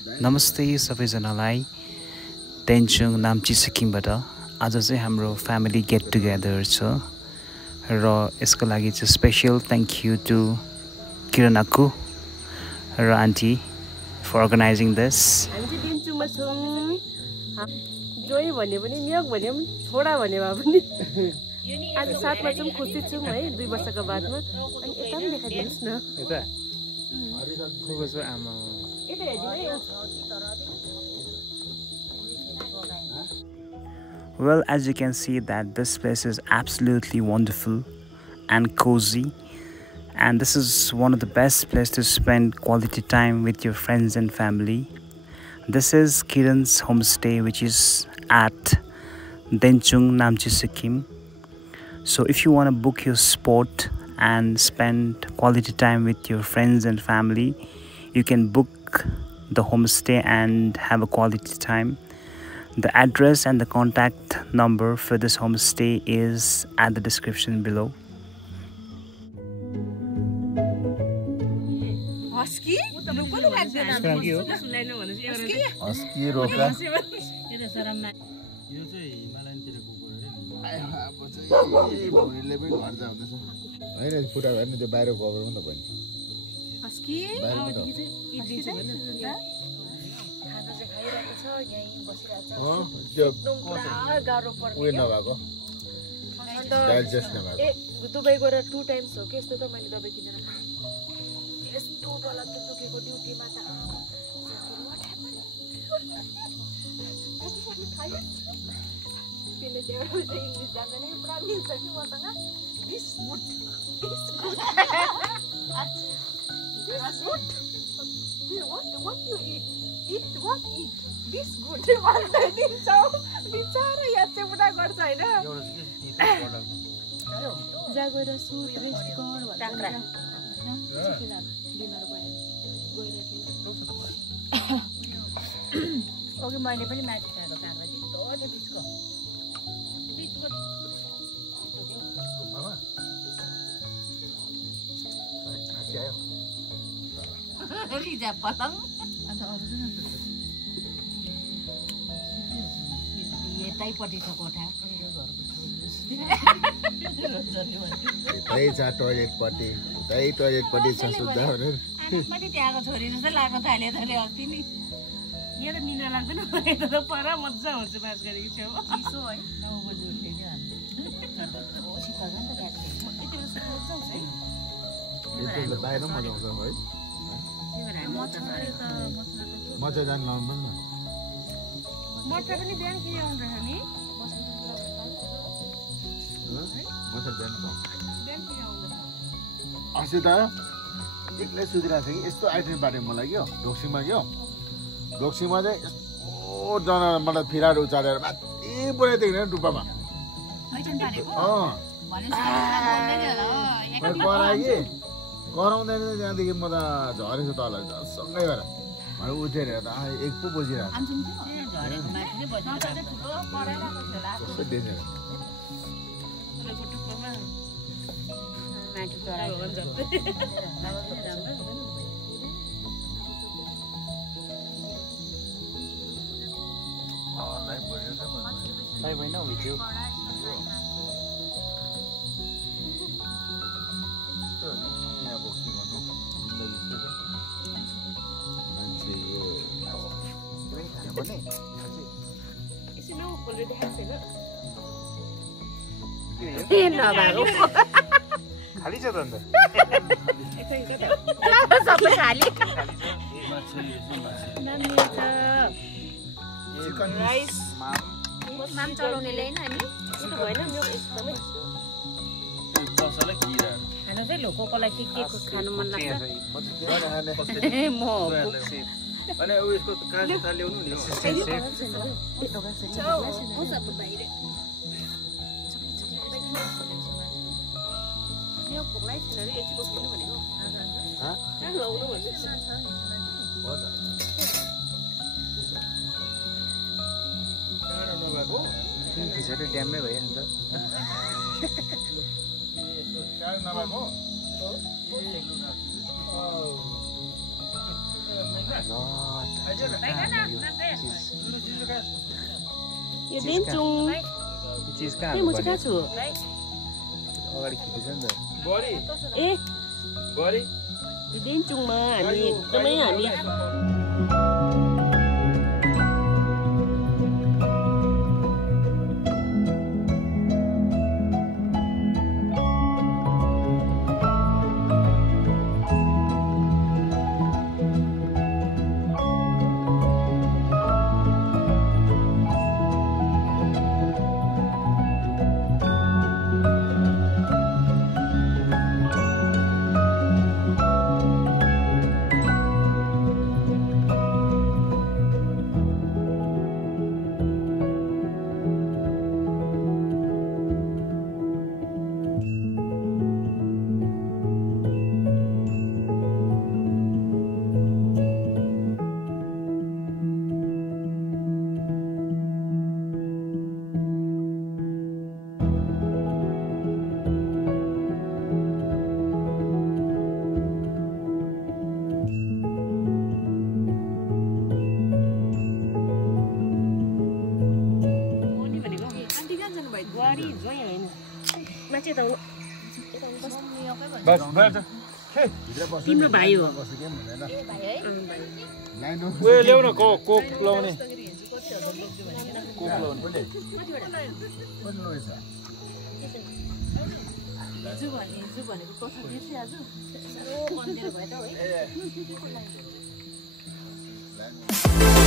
नमस्ते सबैजनालाई तेन्चुङ नाम्ची सिक्किमबाट आज चाहिँ हाम्रो फ्यामिली गेट टुगेदर छ र यसको लागि चाहिँ स्पेशल थ्याङ्क यू टु किरण अक्कु र आन्टी फर अर्गनाइजिङ दिस। हामी चाहिँ तेन्चुङमा छौँ। जोइ भन्यो भने नियोग भन्यो पनि छोडा भन्यो भए पनि आज साथमा छौँ, खुसी छौँ है 2 वर्षको बादमा। अनि यता पनि देखाइदिनुहोस् न। Well, as you can see that this place is absolutely wonderful and cozy, and this is one of the best places to spend quality time with your friends and family. This is Kiran's homestay, which is at Denchung, Namche, Sikkim. So if you want to book your spot and spend quality time with your friends and family, you can book the homestay and have a quality time. The address and the contact number for this homestay is at the description below. Husky? Dubai गएर 2 times हो कि यस्तो त मैले दबाई किनेर खाएँ। यस्तो डरलाग्दो दुखेको ड्युटीमा त त्यसले चाहिँ इङ्ग्लिस जान्दैन पुरा मिल्छ कि मसँग। Biscuit what you eat biscuit भन्दै दिन्छौ बिचारा याद चाहिँ पुरा गर्छ हैन। जा गएर सुट रेस्ट गर टाक्रा बिमार भयो गइराख्यो। ओके मैले पनि माथि खाएको काँक्रा चाहिँ तोडे बिचको मामा आयो रिजा पलङ अन्त अरु यतैपट्टि छ कोठा त्यही छ टोयलेटपट्टि छ सुत्दा भनेर आमापट्टि त्यहाँको छोरी जस्तो लाग्न थाल्यो त अस्ति नि। यहाँ त निद्रा लाग्दैन त पर मजा हुन्छ बास गरेको छेउ चिसो है 9 बजे उठ्दै थियो ओ शीतल छ नि त त्यहाँ यति बेला सुत्नु जान्छ है। यति बाहिर मजा आउँछ है। मजा जान लाउनु न मटर पनि बिहान किन आउँछ नि मजा जान बिहान किन आउँछ अस्ति त एक्लै सुतिरहेको छ कि यस्तो आइटम पार्यो मलाई क्या ढोक्सीमा चाहिँ यस्तो जना मलाई फिराएर उचालेर माथि पुऱ्याइदिएको होइन डुब्बामा कराउँदैन त्यहाँदेखि म त झरेछु तल सँगै गएर मैले उठेर हेर्दा एक पो बजिरहेको खाली छ त अन्त सबै खाली राइस माम चलाउनेले हैन अनि यस्तो भएन मेरो एकदमै खानु चाहिँ लोकोकोलाई के खानु मन लाग्छ म अनि उसको काज त ल्याउनु नि यो भोकलाई छैन रे एकछिन बस्नु भनेको कहाँ लाउनु भन्दै छ हो त टाढो नभएको त्यसैले ड्याममै भयो नि त टाढो नभएको यो देन्चुङ चिज कहाँ ए म चाहिँ कहाँ छु अगाडि खिचेछ नि त ए यो देन्चुङमा हामी एकदमै हामी तिम्रो भाइ हो ल्याउ न कोक लाउने ए